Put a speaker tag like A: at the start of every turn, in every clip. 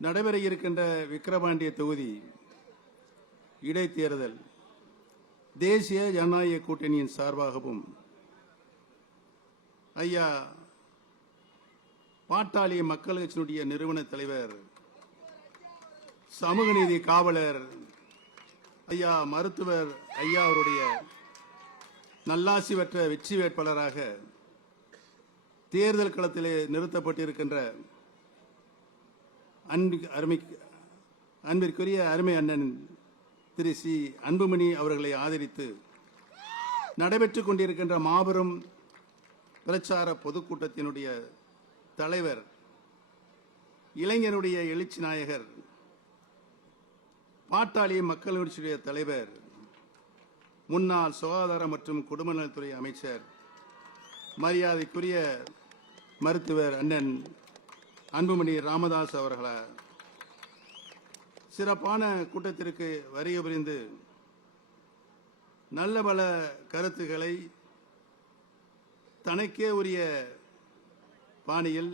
A: நடைபெற இருக்கின்ற விக்கிரவாண்டிய தொகுதி இடைத்தேர்தல் தேசிய ஜனநாயக கூட்டணியின் சார்பாகவும் ஐயா பாட்டாளி மக்கள் கட்சியினுடைய நிறுவன தலைவர் சமூக நீதி காவலர் ஐயா மருத்துவர் ஐயா அவருடைய நல்லாசி பெற்ற வெற்றி வேட்பாளராக தேர்தல் களத்திலே நிறுத்தப்பட்டிருக்கின்ற அன்பு அருமை அன்பிற்குரிய அருமை அண்ணன் திரு சி. அன்புமணி அவர்களை ஆதரித்து நடைபெற்றுக் கொண்டிருக்கின்ற மாபெரும் பிரச்சார பொதுக்கூட்டத்தினுடைய தலைவர் இளைஞருடைய எழுச்சி நாயகர் பாட்டாளி மக்கள் எழுச்சியுடைய தலைவர் முன்னாள் சுகாதார மற்றும் குடும்ப நலத்துறை அமைச்சர் மரியாதைக்குரிய மருத்துவர் அண்ணன் அன்புமணி ராமதாஸ் அவர்களை சிறப்பான கூட்டத்திற்கு வரிய புரிந்து நல்ல பல கருத்துக்களை தனக்கே உரிய பாணியில்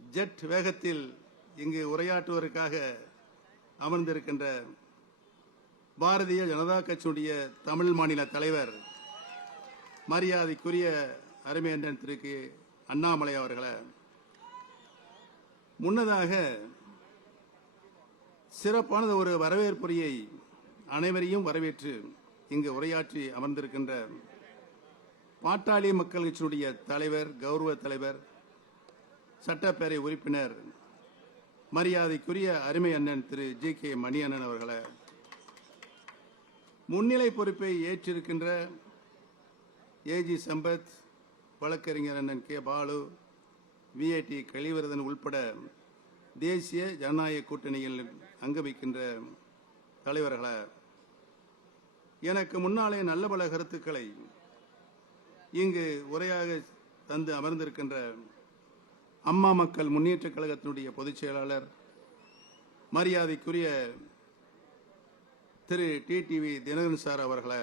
A: ஜெட் வேகத்தில் இங்கு உரையாற்றுவதற்காக அமர்ந்திருக்கின்ற பாரதிய ஜனதா கட்சியுடைய தமிழ் மாநில தலைவர் மரியாதைக்குரிய அருமையன்றன் அண்ணன் திருக்கு அண்ணாமலை அவர்களை முன்னதாக சிறப்பானது ஒரு வரவேற்புரையை அனைவரையும் வரவேற்று இங்கு உரையாற்றி அமர்ந்திருக்கின்ற பாட்டாளி மக்கள் கட்சியினுடைய தலைவர் கௌரவ தலைவர் சட்டப்பேரவை உறுப்பினர் மரியாதைக்குரிய அருமை அண்ணன் திரு ஜி கே மணி அண்ணன் அவர்களை முன்னிலை பொறுப்பை ஏற்றிருக்கின்ற ஏஜி சம்பத் வழக்கறிஞர் அண்ணன் கே பாலு விஐடி கழிவரதன் உள்பட தேசிய ஜனநாயக கூட்டணியில் அங்கமிக்கின்ற தலைவர்களை எனக்கு முன்னாலே நல்ல பல கருத்துக்களை இங்கு உரையாக தந்து அமர்ந்திருக்கின்ற அம்மா மக்கள் முன்னேற்ற கழகத்தினுடைய பொதுச் செயலாளர் மரியாதைக்குரிய திரு டிடிவி தினகரன் சார் அவர்களை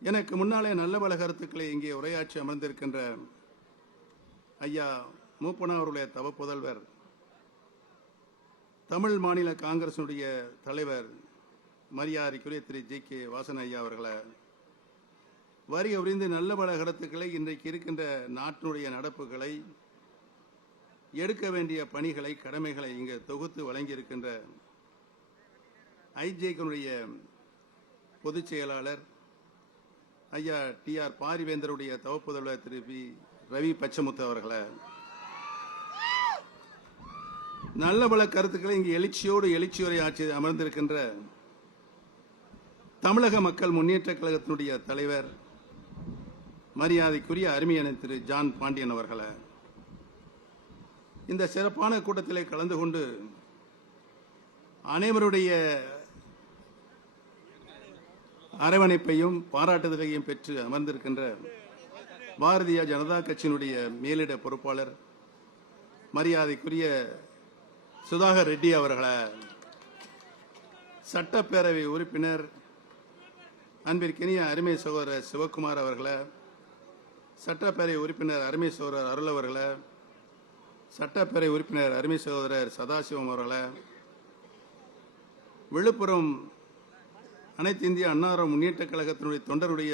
A: எனக்கு முன்னாலே நல்ல பல கருத்துக்களை இங்கே உரையாற்றி அமர்ந்திருக்கின்ற ஐயா மூப்பனா அவருடைய தவ புதல்வர். தமிழ் மாநில காங்கிரசினுடைய தலைவர் மரியாதைக்குரிய திரு. ஜி. கே. வாசன் ஐயா அவர்களை வரி உறிந்து நல்ல பல கருத்துக்களை இன்றைக்கு இருக்கின்ற நாட்டினுடைய நடப்புகளை எடுக்க வேண்டிய பணிகளை கடமைகளை இங்கு தொகுத்து வழங்கியிருக்கின்ற ஐஜேக்கனுடைய பொதுச் செயலாளர் ஐயா டி ஆர் பாரிவேந்தருடைய தவப்புதல்வர் திரு பி ரவி பச்சமுத்து அவர்களை. நல்ல பல கருத்துக்களை இங்கு எழுச்சியோடு எழுச்சியுரை ஆட்சி அமர்ந்திருக்கின்ற தமிழக மக்கள் முன்னேற்ற கழகத்தினுடைய தலைவர் மரியாதைக்குரிய அருமையான திரு ஜான் பாண்டியன் அவர்களை. இந்த சிறப்பான கூட்டத்திலே கலந்து கொண்டு அனைவருடைய அரவணைப்பையும் பாராட்டுதலையும் பெற்று அமர்ந்திருக்கின்ற பாரதிய ஜனதா கட்சியினுடைய மேலிட பொறுப்பாளர் மரியாதைக்குரிய சுதாகர் ரெட்டி அவர்களை சட்டப்பேரவை உறுப்பினர் அன்பிற்கினிய அருமை சகோதரர் சிவகுமார் அவர்களை சட்டப்பேரவை உறுப்பினர் அருமை சகோதரர் அருள் அவர்களை சட்டப்பேரவை உறுப்பினர் அருமை சகோதரர் சதாசிவம் அவர்களை விழுப்புரம் அனைத்து இந்திய அன்னார முன்னேற்ற கழகத்தினுடைய தொண்டருடைய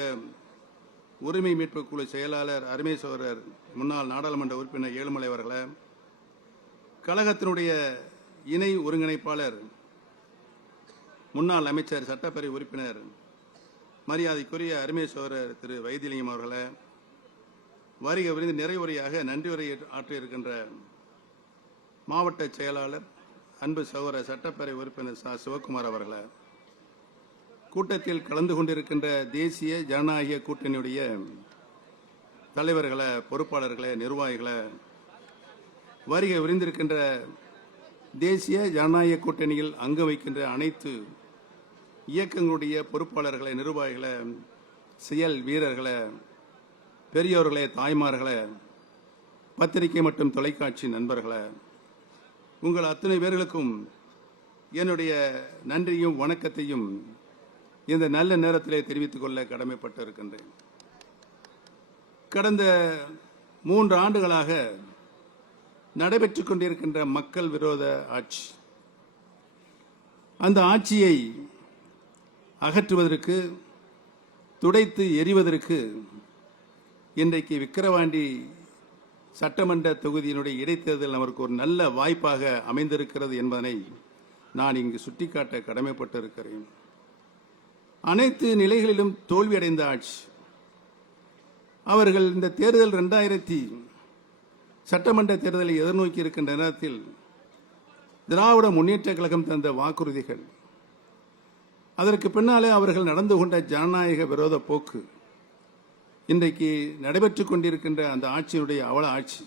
A: உரிமை மீட்பு குழு செயலாளர் அருமை முன்னாள் நாடாளுமன்ற உறுப்பினர் ஏழுமலை அவர்களை கழகத்தினுடைய இணை ஒருங்கிணைப்பாளர் முன்னாள் அமைச்சர் சட்டப்பேரவை உறுப்பினர் மரியாதைக்குரிய அருமை திரு வைத்திலிங்கம் அவர்களை வருக விருந்து நிறைவுரையாக நன்றி உரை ஆற்றியிருக்கின்ற மாவட்ட செயலாளர் அன்பு சகோதர சட்டப்பேரவை உறுப்பினர் ச. சிவகுமார் அவர்களை. கூட்டத்தில் கலந்து கொண்டிருக்கின்ற தேசிய ஜனநாயக கூட்டணியுடைய தலைவர்களை பொறுப்பாளர்களை நிர்வாகிகளை வருகை விரிந்திருக்கின்ற தேசிய ஜனநாயக கூட்டணியில் அங்க வைக்கின்ற அனைத்து இயக்கங்களுடைய பொறுப்பாளர்களை நிர்வாகிகளை செயல் வீரர்களை பெரியோர்களே தாய்மார்களே பத்திரிகை மற்றும் தொலைக்காட்சி நண்பர்களே உங்கள் அத்தனை பேர்களுக்கும் என்னுடைய நன்றியும் வணக்கத்தையும் இந்த நல்ல நேரத்திலே தெரிவித்துக் கொள்ள நடைபெற்றுக் கொண்டிருக்கின்ற மக்கள் விரோத ஆட்சி. அந்த ஆட்சியை அகற்றுவதற்கு துடைத்து எறிவதற்கு இன்றைக்கு விக்கிரவாண்டி சட்டமன்ற தொகுதியினுடைய இடைத்தேர்தல் நமக்கு ஒரு நல்ல வாய்ப்பாக அமைந்திருக்கிறது என்பதனை நான் இங்கு சுட்டிக்காட்ட கடமைப்பட்டிருக்கிறேன். அனைத்து நிலைகளிலும் தோல்வியடைந்த ஆட்சி. அவர்கள் இந்த தேர்தல் ரெண்டாயிரத்தி சட்டமன்ற தேர்தலை எதிர்நோக்கி இருக்கின்ற நேரத்தில் திராவிட முன்னேற்ற கழகம் தந்த வாக்குறுதிகள். அதற்கு பின்னாலே அவர்கள் நடந்து கொண்ட ஜனநாயக விரோத போக்கு. இன்றைக்கு நடைபெற்றுக் கொண்டிருக்கின்ற அந்த ஆட்சியினுடைய அவல ஆட்சி.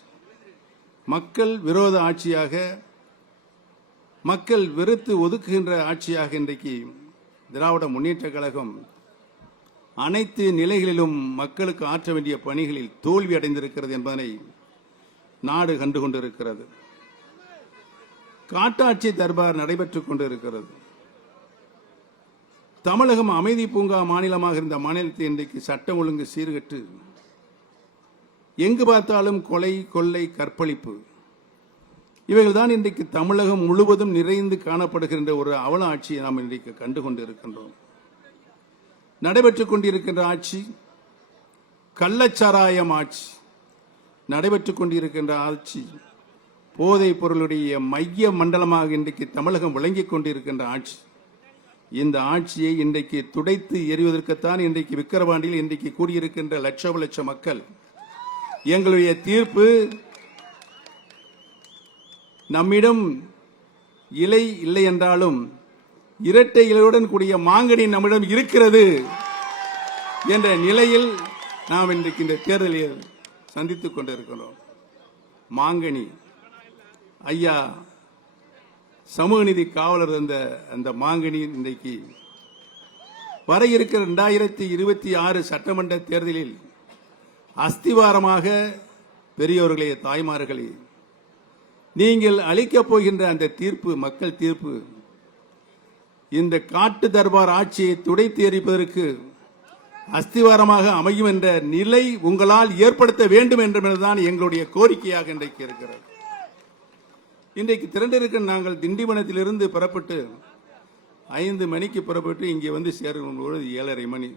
A: மக்கள் விரோத ஆட்சியாக மக்கள் வெறுத்து ஒதுக்குகின்ற ஆட்சியாக இன்றைக்கு திராவிட முன்னேற்ற கழகம் அனைத்து நிலைகளிலும் மக்களுக்கு ஆற்ற வேண்டிய பணிகளில் தோல்வி அடைந்திருக்கிறது என்பதனை நாடு கண்டு கொண்டிருக்கிறது. காட்டாட்சி தர்பார் நடைபெற்றுக் கொண்டிருக்கிறது. தமிழகம் அமைதி பூங்கா மாநிலமாக இருந்த மாநிலத்தை இன்றைக்கு சட்டம் ஒழுங்கு சீர்கட்டு எங்கு பார்த்தாலும் கொலை கொள்ளை கற்பழிப்பு. இவைகள்தான் இன்றைக்கு தமிழகம் முழுவதும் நிறைந்து காணப்படுகின்ற ஒரு அவல ஆட்சியை நாம் இன்றைக்கு கண்டு கொண்டிருக்கின்றோம் நடைபெற்றுக் கொண்டிருக்கின்ற ஆட்சி கள்ளச்சாராயம் ஆட்சி நடைபெற்றுக் கொண்டிருக்கின்ற ஆட்சி போதைப் பொருளுடைய மைய மண்டலமாக இன்றைக்கு தமிழகம் விளங்கிக் கொண்டிருக்கின்ற ஆட்சி. இந்த ஆட்சியை இன்றைக்கு துடைத்து எறிவதற்குத்தான் இன்றைக்கு விக்கிரவாண்டியில் இன்றைக்கு கூடியிருக்கின்ற லட்சம் லட்ச மக்கள் எங்களுடைய தீர்ப்பு நம்மிடம் இலை இல்லை என்றாலும் இரட்டை இலையுடன் கூடிய மாங்கனி நம்மிடம் இருக்கிறது என்ற நிலையில் நாம் இன்றைக்கு இந்த தேர்தலில் சந்தித்துக் கொண்டிருக்கிறோம். மாங்கனி. ஐயா சமூக நீதி காவலர் அந்த அந்த மாங்கனி இன்றைக்கு வர இருக்கிற ரெண்டாயிரத்தி இருபத்தி ஆறு சட்டமன்ற தேர்தலில் அஸ்திவாரமாக பெரியோர்களே தாய்மார்களே நீங்கள் அளிக்கப் போகின்ற அந்த தீர்ப்பு மக்கள் தீர்ப்பு இந்த காட்டு தர்பார் ஆட்சியை துடைத்து எரிப்பதற்கு அஸ்திவாரமாக அமையும் என்ற நிலை உங்களால் ஏற்படுத்த வேண்டும் என்றுதான் எங்களுடைய கோரிக்கையாக இன்றைக்கு இருக்கிறது. இன்றைக்கு திரண்டிருக்க நாங்கள் திண்டிவனத்திலிருந்து புறப்பட்டு ஐந்து மணிக்கு புறப்பட்டு இங்கே வந்து சேரும் பொழுது ஏழரை மணி.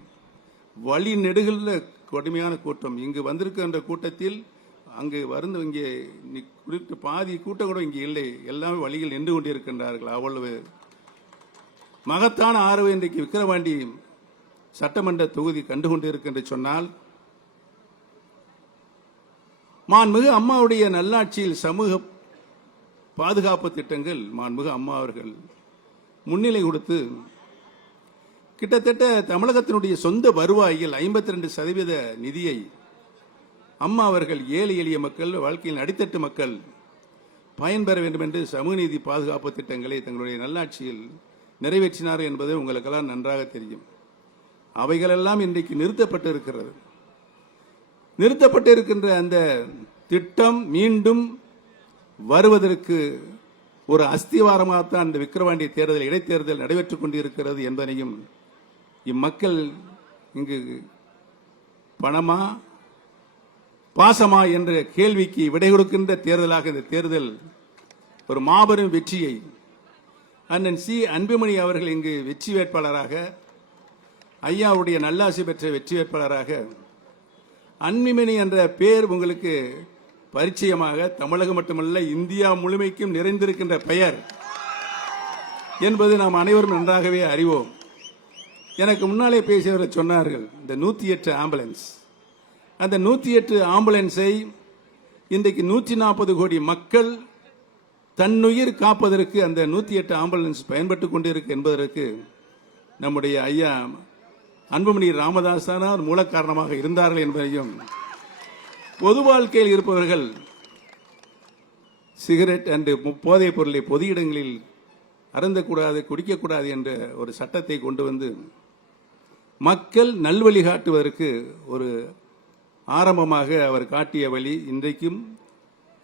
A: வழி நெடுகளில் கடுமையான கூட்டம். இங்கு வந்திருக்கின்ற கூட்டத்தில் அங்கு வருந்து இங்கே குறித்து பாதி கூட்டம் கூட இங்கே இல்லை. எல்லாமே வழியில் நின்று கொண்டிருக்கின்றார்கள். அவ்வளவு மகத்தான ஆர்வம் இன்றைக்கு விக்கிரவாண்டி சட்டமன்ற தொகுதி கண்டுகொண்டிருக்கின்ற சொன்னால் மாண்புமிகு அம்மாவுடைய நல்லாட்சியில் சமூக பாதுகாப்பு திட்டங்கள் மாண்புமிகு அம்மா அவர்கள் முன்னிலை கொடுத்து கிட்டத்தட்ட தமிழகத்தினுடைய சொந்த வருவாயில் 52% ரெண்டு சதவீத நிதியை அம்மா அவர்கள் ஏழை எளிய மக்கள் வாழ்க்கையில் அடித்தட்டு மக்கள் பயன்பெற வேண்டும் என்று சமூக நீதி பாதுகாப்பு திட்டங்களை தங்களுடைய நல்லாட்சியில் நிறைவேற்றினார் என்பது உங்களுக்கெல்லாம் நன்றாக தெரியும். அவைகளெல்லாம் இன்றைக்கு நிறுத்தப்பட்டு இருக்கிறது நிறுத்தப்பட்டு இருக்கின்ற அந்த திட்டம் மீண்டும் வருவதற்கு ஒரு அஸ்திவாரமாகத்தான் இந்த விக்கிரவாண்டி தேர்தல் இடைத்தேர்தல் நடைபெற்றுக் கொண்டிருக்கிறது என்பதனையும் இம்மக்கள் இங்கு பணமா பாசமா என்ற கேள்விக்கு விடை கொடுக்கின்ற தேர்தலாக இந்த தேர்தல் ஒரு மாபெரும் வெற்றியை அண்ணன் சி. அன்புமணி அவர்கள் இங்கு வெற்றி வேட்பாளராக ஐயாவுடைய நல்லாசி பெற்ற வெற்றி வேட்பாளராக அன்பிமணி என்ற பெயர் உங்களுக்கு பரிச்சயமாக தமிழகம் மட்டுமல்ல இந்தியா முழுமைக்கும் நிறைந்திருக்கின்ற பெயர் என்பது நாம் அனைவரும் நன்றாகவே அறிவோம். எனக்கு முன்னாலே பேசியவர்கள் சொன்னார்கள் இந்த நூத்தி எட்டு ஆம்புலன்ஸ். அந்த நூற்றி எட்டு ஆம்புலன்ஸை இன்றைக்கு நூற்றி நாற்பது கோடி மக்கள் தன்னுயிர் காப்பதற்கு அந்த நூற்றி எட்டு ஆம்புலன்ஸ் பயன்பட்டு கொண்டிருக்கு என்பதற்கு நம்முடைய ஐயா அன்புமணி ராமதாசானார் மூல காரணமாக இருந்தார்கள் என்பதையும் பொது வாழ்க்கையில் இருப்பவர்கள் சிகரெட் அண்டு போதைப் பொருளை பொது இடங்களில் அருந்தக்கூடாது குடிக்கக்கூடாது என்ற ஒரு சட்டத்தை கொண்டு வந்து மக்கள் நல்வழி காட்டுவதற்கு ஒரு ஆரம்பமாக அவர் காட்டிய வழி இன்றைக்கும்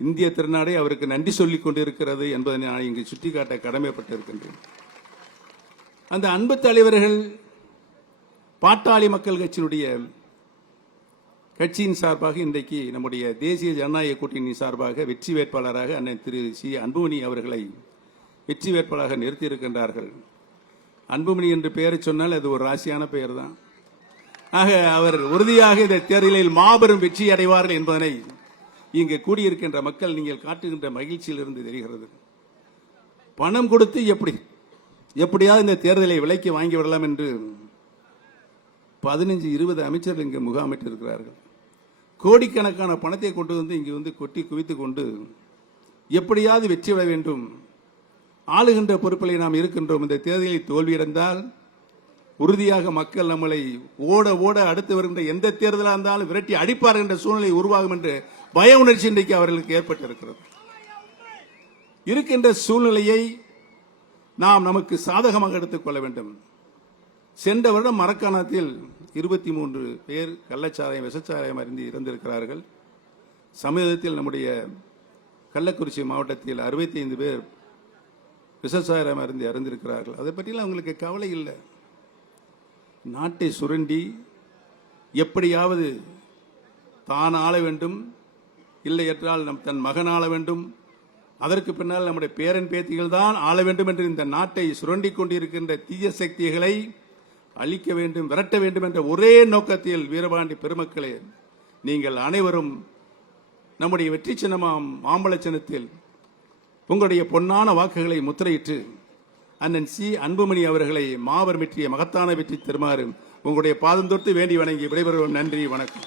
A: இந்திய திருநாடை அவருக்கு நன்றி சொல்லிக் கொண்டிருக்கிறது என்பதை நான் இங்கு சுட்டிக்காட்ட கடமைப்பட்டிருக்கின்றேன். அந்த அன்பு தலைவர்கள் பாட்டாளி மக்கள் கட்சியினுடைய கட்சியின் சார்பாக இன்றைக்கு நம்முடைய தேசிய ஜனநாயக கூட்டணி சார்பாக வெற்றி வேட்பாளராக அண்ணன் திரு சி அன்புமணி அவர்களை வெற்றி வேட்பாளராக நிறுத்தியிருக்கின்றார்கள். அன்புமணி என்று பெயரை சொன்னால் அது ஒரு ராசியான பெயர் தான் ஆக அவர் உறுதியாக இந்த தேர்தலில் மாபெரும் வெற்றி அடைவார்கள் என்பதனை இங்கு கூடியிருக்கின்ற மக்கள் நீங்கள் காட்டுகின்ற மகிழ்ச்சியிலிருந்து தெரிகிறது. பணம் கொடுத்து எப்படி எப்படியாவது இந்த தேர்தலை விலைக்கு வாங்கி விடலாம் என்று பதினஞ்சு இருபது அமைச்சர்கள் இங்கு முகாமிட்டு இருக்கிறார்கள் கோடிக்கணக்கான பணத்தை கொண்டு வந்து இங்கு வந்து கொட்டி குவித்து கொண்டு எப்படியாவது வெற்றி விட வேண்டும். ஆளுகின்ற பொறுப்பில் நாம் இருக்கின்றோம். இந்த தேர்தலில் தோல்வியடைந்தால் உறுதியாக மக்கள் நம்மளை ஓட ஓட அடுத்து வருகின்ற எந்த தேர்தலாக இருந்தாலும் விரட்டி அடிப்பார் என்ற சூழ்நிலை உருவாகும் என்று பய உணர்ச்சி இன்றைக்கு அவர்களுக்கு ஏற்பட்டிருக்கிறது. இருக்கின்ற சூழ்நிலையை நாம் நமக்கு சாதகமாக எடுத்துக்கொள்ள வேண்டும். சென்ற வருடம் மரக்காணத்தில் இருபத்தி மூன்று பேர் கள்ளச்சாராயம் விஷச்சாராயம் அறிந்து இறந்திருக்கிறார்கள். சமீபத்தில் நம்முடைய கள்ளக்குறிச்சி மாவட்டத்தில் அறுபத்தி ஐந்து பேர் விஷச்சாராயம் அறிந்து இறந்திருக்கிறார்கள். அதை பற்றிலாம் அவங்களுக்கு கவலை இல்லை. நாட்டை சுரண்டி எப்படியாவது தான் ஆள வேண்டும் இல்லை என்றால் நம் தன் மகன் ஆள வேண்டும். அதற்கு பின்னால் நம்முடைய பேரன் பேத்திகள் தான் ஆள வேண்டும் என்று இந்த நாட்டை சுரண்டி கொண்டிருக்கின்ற தீய சக்திகளை அழிக்க வேண்டும் விரட்ட வேண்டும் என்ற ஒரே நோக்கத்தில் வீரபாண்டி பெருமக்களே நீங்கள் அனைவரும் நம்முடைய வெற்றி சின்னமாம் மாம்பழ சின்னத்தில் உங்களுடைய பொன்னான வாக்குகளை முத்திரையிட்டு அண்ணன் சி. அன்புமணி அவர்களை மாபெரும் வெற்றியை மகத்தான வெற்றி தருமாறு உங்களுடைய பாதம் தொட்டு வேண்டி வணங்கி விடைபெறுவோம் நன்றி வணக்கம்.